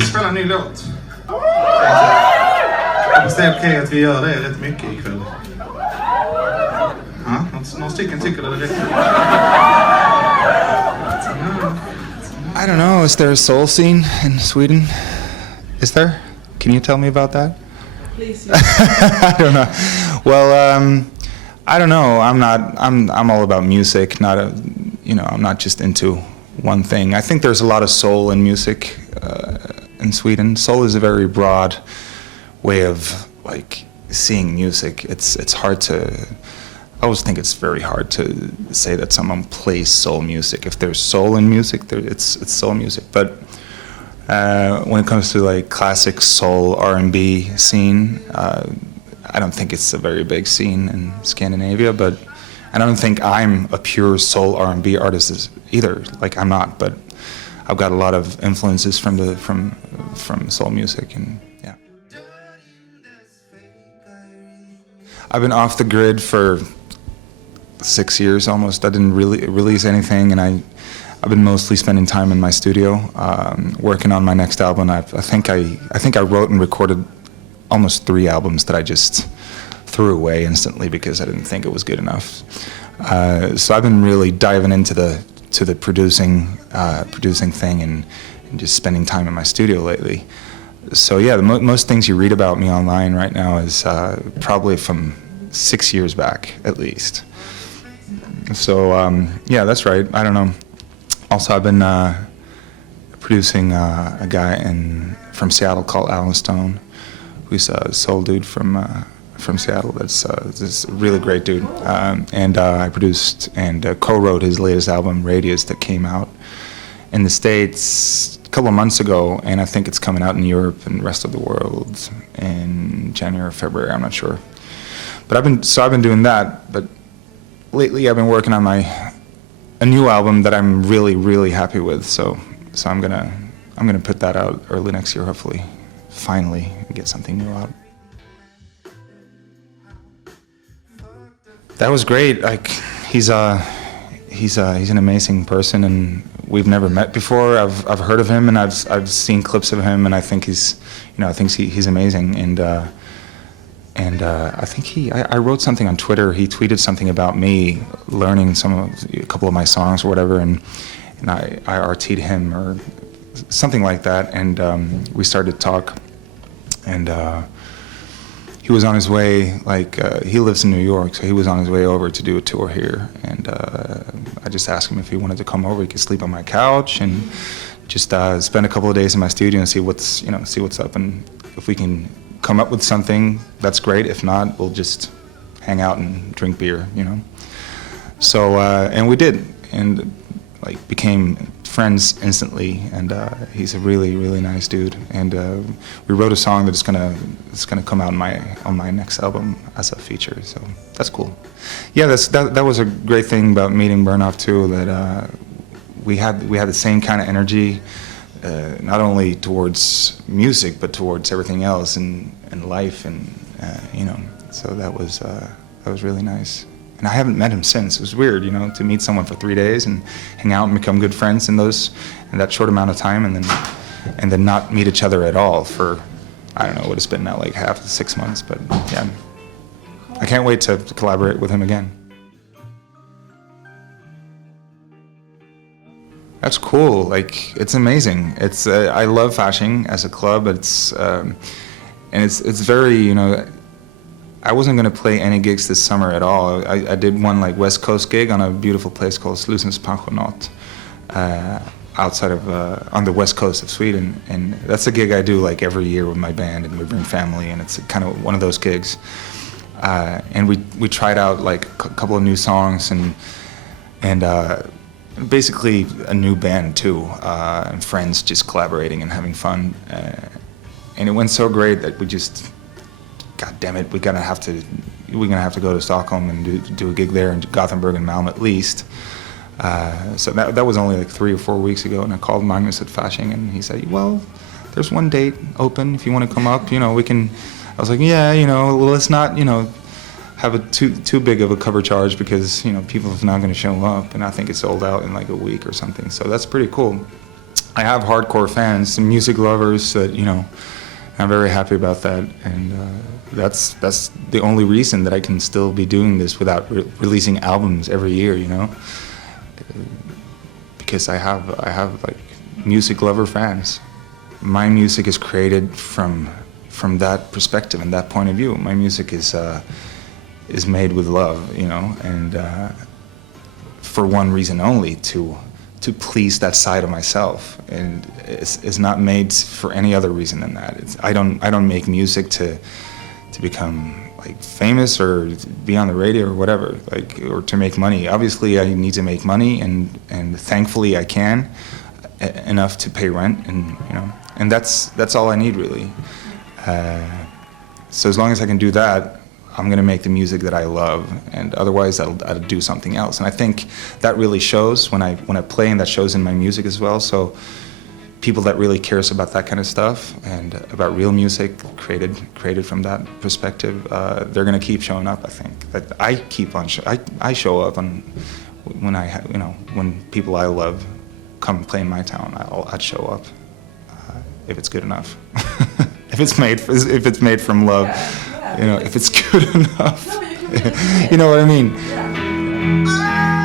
Spela en ny låt. Fast det är okej att vi gör det rätt mycket ikväll. Ja, några stycken tycker det räcker. I don't know, is there a soul scene in Sweden? Is there? Can you tell me about that? Please. I don't know. Well, I don't know. I'm all about music, I'm not just into one thing. I think there's a lot of soul in music in Sweden. Soul is a very broad way of like seeing music. It's hard to. I always think it's very hard to say that someone plays soul music. If there's soul in music, it's soul music. But when it comes to like classic soul R&B scene, I don't think it's a very big scene in Scandinavia. But I don't think I'm a pure soul R&B artist either. Like I'm not, but I've got a lot of influences from soul music, and yeah. I've been off the grid for 6 years almost. I didn't really release anything, and I've been mostly spending time in my studio, working on my next album. I think I wrote and recorded almost 3 albums that I just threw away instantly because I didn't think it was good enough. So I've been really diving into the producing thing and just spending time in my studio lately. So yeah, most things you read about me online right now is probably from 6 years back at least. So yeah, that's right. I don't know. Also, I've been producing a guy from Seattle called Alan Stone, who's a soul dude from Seattle. That's this really great dude. And I produced and co-wrote his latest album, Radius, that came out in the States a couple of months ago, and I think it's coming out in Europe and the rest of the world in January or February. I'm not sure. But I've been doing that. But lately, I've been working on a new album that I'm really happy with. So I'm gonna put that out early next year, hopefully. Finally, get something new out. That was great. Like he's an amazing person, and we've never met before. I've heard of him, and I've seen clips of him, and I think he's amazing. And I think I wrote something on Twitter. He tweeted something about me learning a couple of my songs or whatever, and I RT'd him or something like that, and we started to talk, and he was on his way, he lives in New York, so he was on his way over to do a tour here, and I just asked him if he wanted to come over. He could sleep on my couch and just spend a couple of days in my studio and see what's up, and if we can come up with something, that's great. If not, we'll just hang out and drink beer, So, and we did, and became friends instantly, and he's a really nice dude, and we wrote a song that's gonna come out on my next album as a feature, so that's cool. Yeah, that was a great thing about meeting Bernhoft too, that we had the same kind of energy, not only towards music but towards everything else in life, and so that was really nice. And I haven't met him since. It was weird, to meet someone for 3 days and hang out and become good friends in that short amount of time, and then not meet each other at all for, I don't know what it's been now, like half 6 months. But yeah, I can't wait to collaborate with him again. That's cool. It's amazing. It's I love Fasching as a club. It's very, I wasn't going to play any gigs this summer at all. I did one West Coast gig on a beautiful place called Slussens Pensionat, outside of on the west coast of Sweden, and that's a gig I do every year with my band, and we bring family, and it's kind of one of those gigs. And we tried out a couple of new songs, and basically a new band too, and friends just collaborating and having fun, and it went so great that we just, God damn it, we're gonna have to go to Stockholm and do a gig there, in Gothenburg and Malmö at least. So that was only 3 or 4 weeks ago, and I called Magnus at Fasching, and he said, well, there's one date open if you want to come up, we can. I was like, yeah, well, let's not, have too big of a cover charge, because people are not going to show up, and I think it's sold out in a week or something. So that's pretty cool. I have hardcore fans, some music lovers that, you know, I'm very happy about that, and that's the only reason that I can still be doing this without releasing albums every year, you know, because I have like music lover fans. My music is created from that perspective and that point of view. My music is made with love, you know, and for one reason only, to please that side of myself, and it's not made for any other reason than that. I don't make music to become like famous or be on the radio or whatever, like, or to make money. Obviously, I need to make money, and thankfully I can, enough to pay rent, and you know, and that's all I need really. So as long as I can do that, I'm gonna make the music that I love, and otherwise I'll do something else. And I think that really shows when I play, and that shows in my music as well. So people that really cares about that kind of stuff and about real music created from that perspective, they're gonna keep showing up. I think that I keep on I show up on when people I love come play in my town. I'd show up if it's good enough. if it's made from love. You know, if it's good enough. No, but you can really you know what I mean? Yeah.